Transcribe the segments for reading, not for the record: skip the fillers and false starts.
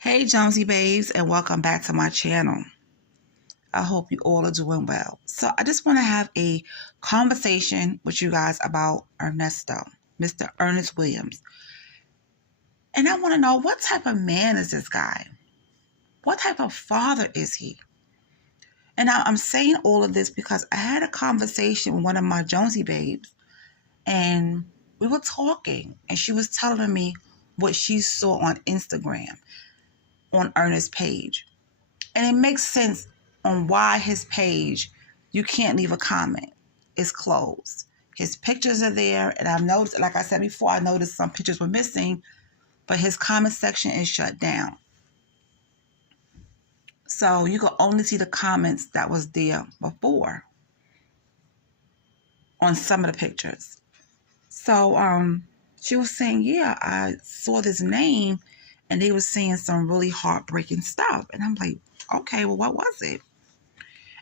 Hey Jonesy babes, and welcome back to my channel. I hope you all are doing well. So I just want to have a conversation with you guys about Ernesto, Mr. Ernest Williams. And I want to know, what type of man is this guy? What type of father is he? And I'm saying all of this because I had a conversation with one of my Jonesy babes, and we were talking, and she was telling me what she saw on Instagram on Ernest's page. And it makes sense on why his page, you can't leave a comment. It's closed. His pictures are there, and I've noticed, like I said before, I noticed some pictures were missing, but his comment section is shut down. So you can only see the comments that was there before on some of the pictures. So she was saying, yeah, I saw this name, and they were saying some really heartbreaking stuff. And I'm like, okay, well, what was it?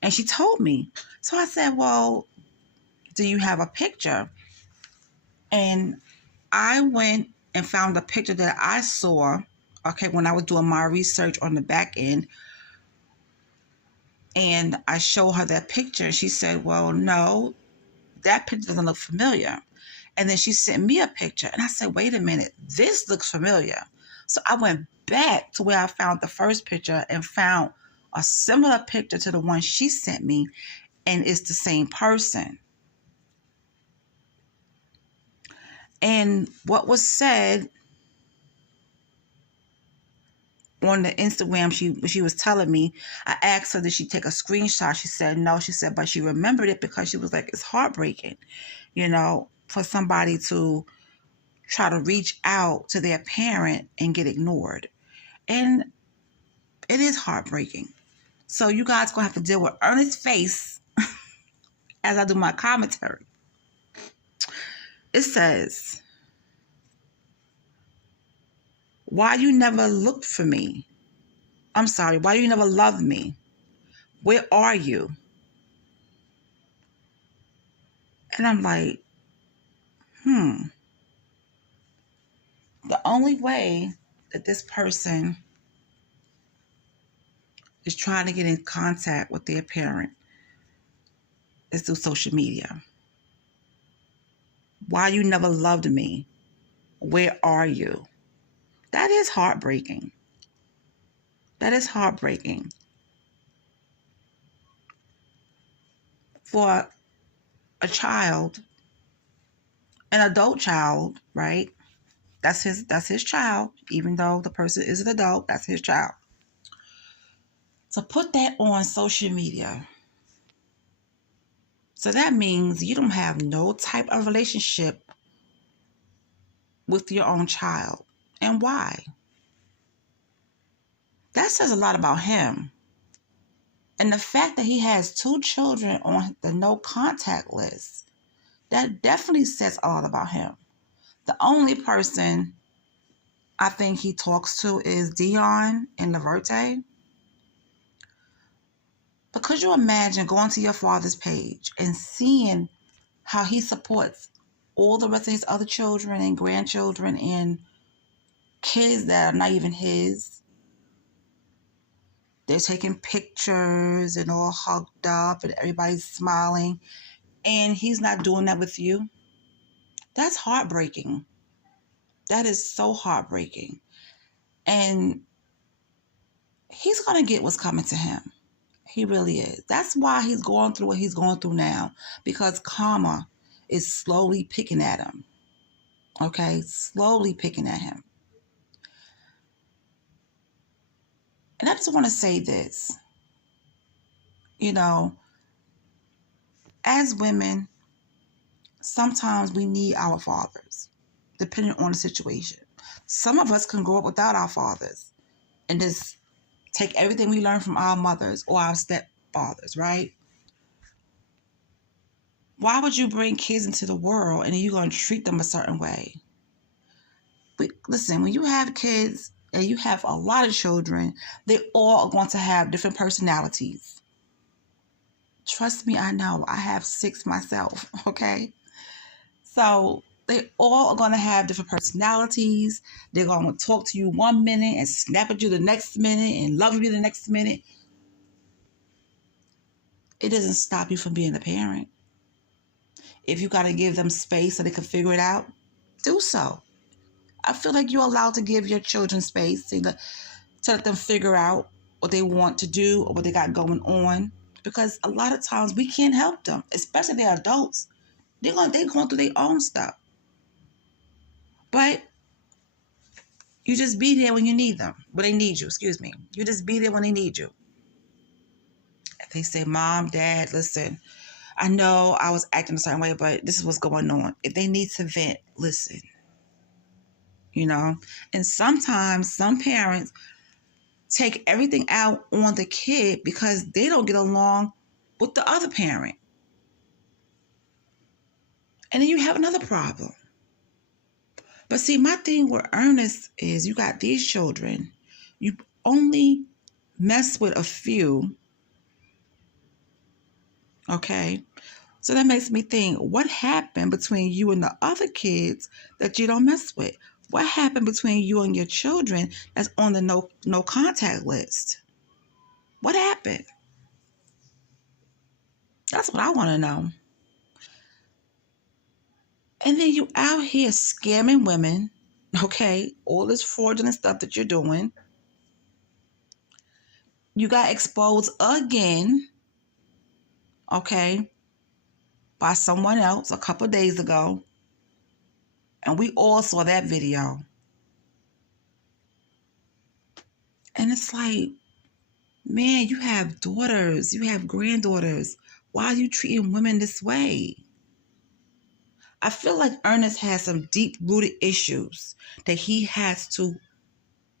And she told me. So I said, well, do you have a picture? And I went and found a picture that I saw, okay, when I was doing my research on the back end. And I showed her that picture. And she said, well, no, that picture doesn't look familiar. And then she sent me a picture. And I said, wait a minute, this looks familiar. So I went back to where I found the first picture and found a similar picture to the one she sent me. And it's the same person. And what was said on the Instagram, she was telling me, I asked her, did she take a screenshot? She said no. She said, but she remembered it because she was like, it's heartbreaking, for somebody to try to reach out to their parent and get ignored. And it is heartbreaking. So you guys gonna have to deal with Ernest's face as I do my commentary. It says, why you never looked for me? I'm sorry, why you never loved me? Where are you? And I'm like, the only way that this person is trying to get in contact with their parent is through social media. Why you never loved me? Where are you? That is heartbreaking. That is heartbreaking. For a child, an adult child, right? That's his child. Even though the person is an adult, that's his child. So put that on social media. So that means you don't have no type of relationship with your own child. And why? That says a lot about him. And the fact that he has 2 children on the no contact list, that definitely says a lot about him. The only person I think he talks to is Dion and Laverte. But could you imagine going to your father's page and seeing how he supports all the rest of his other children and grandchildren and kids that are not even his? They're taking pictures and all hugged up and everybody's smiling, and he's not doing that with you. That's heartbreaking. That is so heartbreaking. And he's going to get what's coming to him. He really is. That's why he's going through what he's going through now, because karma is slowly picking at him. Okay? Slowly picking at him. And I just want to say this. As women, sometimes we need our fathers, depending on the situation. Some of us can grow up without our fathers and just take everything we learn from our mothers or our stepfathers, right? Why would you bring kids into the world and then you're going to treat them a certain way? Listen, when you have kids and you have a lot of children, they all are going to have different personalities. Trust me, I know. I have 6 myself, okay? So They all are going to have different personalities. They're going to talk to you one minute and snap at you the next minute and love you the next minute. It doesn't stop you from being a parent. If you got to give them space so they can figure it out, do so. I feel like you're allowed to give your children space to let them figure out what they want to do or what they got going on. Because a lot of times we can't help them, especially they're adults. They're going through their own stuff. But you just be there when you need them. When they need you, excuse me. You just be there when they need you. If they say, Mom, Dad, listen, I know I was acting a certain way, but this is what's going on. If they need to vent, listen. You know? And sometimes some parents take everything out on the kid because they don't get along with the other parent. And then you have another problem. But see, my thing with Ernest is you got these children. You only mess with a few. Okay? So that makes me think, what happened between you and the other kids that you don't mess with? What happened between you and your children that's on the no contact list? What happened? That's what I want to know. And then you out here scamming women, okay? All this fraudulent stuff that you're doing. You got exposed again, okay, by someone else a couple of days ago. And we all saw that video. And it's like, man, you have daughters, you have granddaughters. Why are you treating women this way? I feel like Ernest has some deep-rooted issues that he has to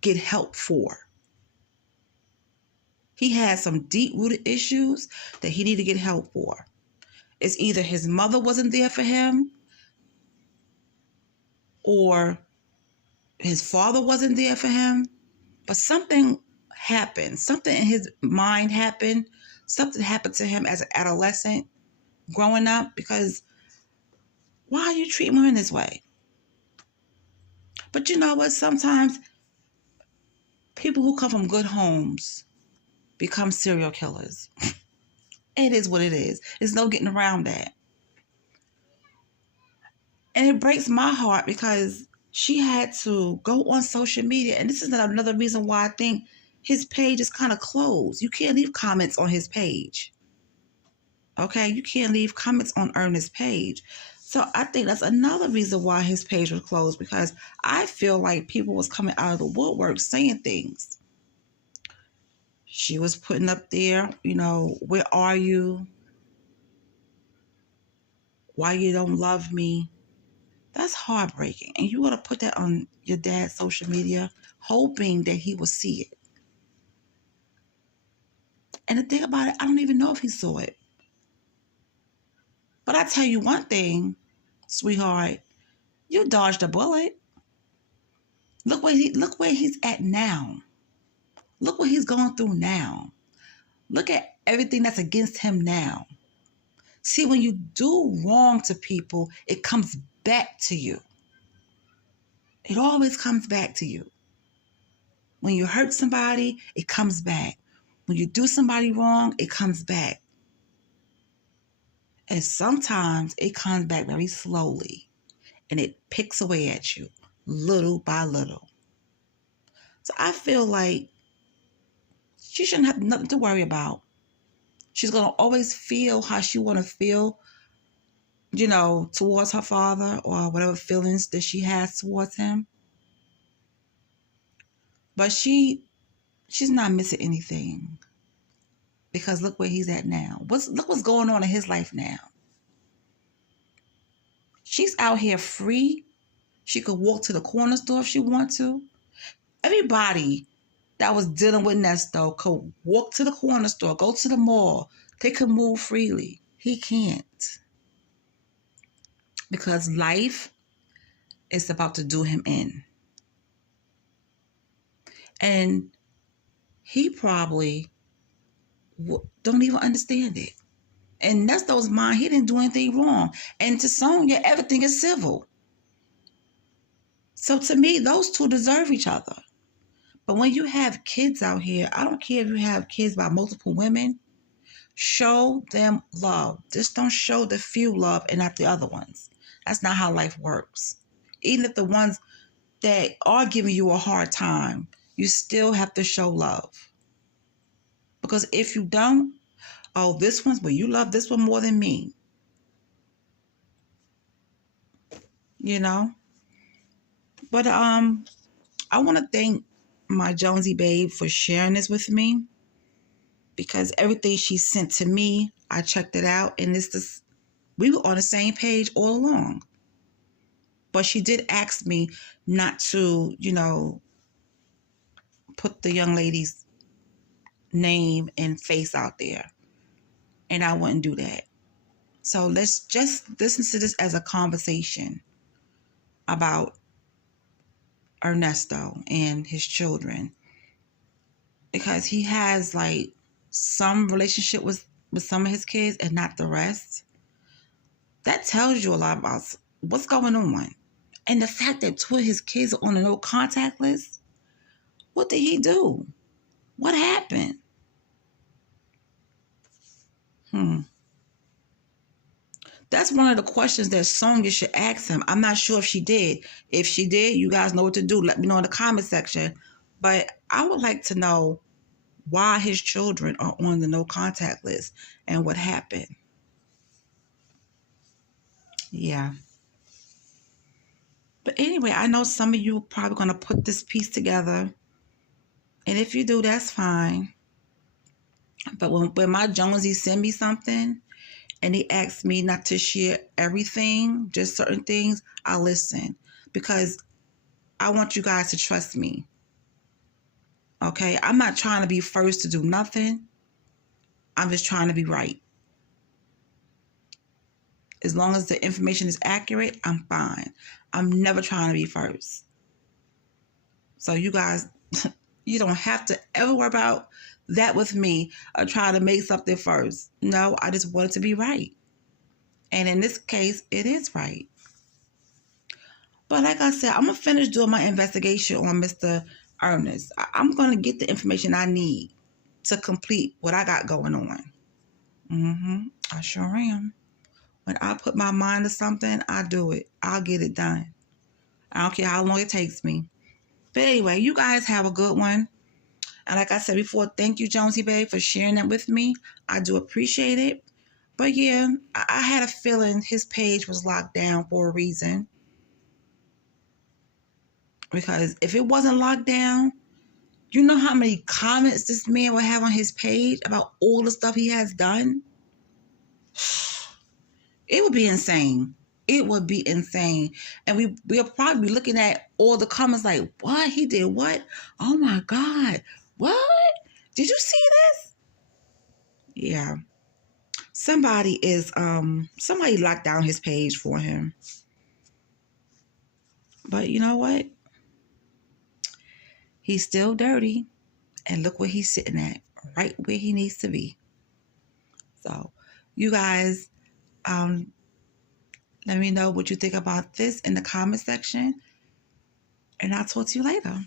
get help for. He has some deep-rooted issues that he needs to get help for. It's either his mother wasn't there for him or his father wasn't there for him, but something happened. Something in his mind happened. Something happened to him as an adolescent growing up, because why are you treating women this way? But you know what? Sometimes people who come from good homes become serial killers. It is what it is. There's no getting around that. And it breaks my heart because she had to go on social media. And this is another reason why I think his page is kind of closed. You can't leave comments on his page. Okay? You can't leave comments on Ernest's page. So I think that's another reason why his page was closed, because I feel like people was coming out of the woodwork saying things. She was putting up there, you know, where are you? Why you don't love me? That's heartbreaking. And you got to put that on your dad's social media, hoping that he will see it. And the thing about it, I don't even know if he saw it. But I tell you one thing, sweetheart, you dodged a bullet. Look where he's at now. Look what he's going through now. Look at everything that's against him now. See, when you do wrong to people, it comes back to you. It always comes back to you. When you hurt somebody, it comes back. When you do somebody wrong, it comes back. And sometimes it comes back very slowly, and it picks away at you little by little. So I feel like she shouldn't have nothing to worry about. She's going to always feel how she want to feel, you know, towards her father, or whatever feelings that she has towards him. But she's not missing anything, because look where he's at now. Look what's going on in his life now. She's out here free. She could walk to the corner store if she wants to. Everybody that was dealing with Nesto could walk to the corner store, go to the mall. They could move freely. He can't. Because life is about to do him in. And he probably don't even understand it. And Nesto's mind, he didn't do anything wrong. And to Sonia, everything is civil. So to me, those two deserve each other. But when you have kids out here, I don't care if you have kids by multiple women, show them love. Just don't show the few love and not the other ones. That's not how life works. Even if the ones that are giving you a hard time, you still have to show love. Because if you don't, oh, this one's, but you love this one more than me. You know? But I want to thank my Jonesy babe for sharing this with me, because everything she sent to me, I checked it out, and we were on the same page all along. But she did ask me not to, put the young lady's name and face out there. And I wouldn't do that. So let's just listen to this as a conversation about Ernesto and his children. Because he has like some relationship with some of his kids and not the rest. That tells you a lot about what's going on. And the fact that two of his kids are on a no contact list, what did he do? What happened? That's one of the questions that Sonya should ask him. I'm not sure if she did. If she did, you guys know what to do. Let me know in the comment section. But I would like to know why his children are on the no contact list and what happened. Yeah. But anyway, I know some of you are probably going to put this piece together. And if you do, that's fine. But when my Jonesy send me something and he asks me not to share everything, just certain things, I listen. Because I want you guys to trust me. Okay? I'm not trying to be first to do nothing. I'm just trying to be right. As long as the information is accurate, I'm fine. I'm never trying to be first. So you guys, you don't have to ever worry about that with me or trying to make something first. No, I just want it to be right. And in this case, it is right. But like I said, I'm going to finish doing my investigation on Mr. Ernest. I'm going to get the information I need to complete what I got going on. I sure am. When I put my mind to something, I do it. I'll get it done. I don't care how long it takes me. But anyway, you guys have a good one. And like I said before, thank you, Jonesy Babe, for sharing that with me. I do appreciate it. But yeah, I had a feeling his page was locked down for a reason. Because if it wasn't locked down, you know how many comments this man would have on his page about all the stuff he has done? It would be insane. It would be insane. And we'll probably be looking at all the comments like, what? He did what? Oh my God. What? Did you see this? Yeah. Somebody locked down his page for him. But you know what? He's still dirty. And look where he's sitting at. Right where he needs to be. So, you guys, let me know what you think about this in the comment section. And I'll talk to you later.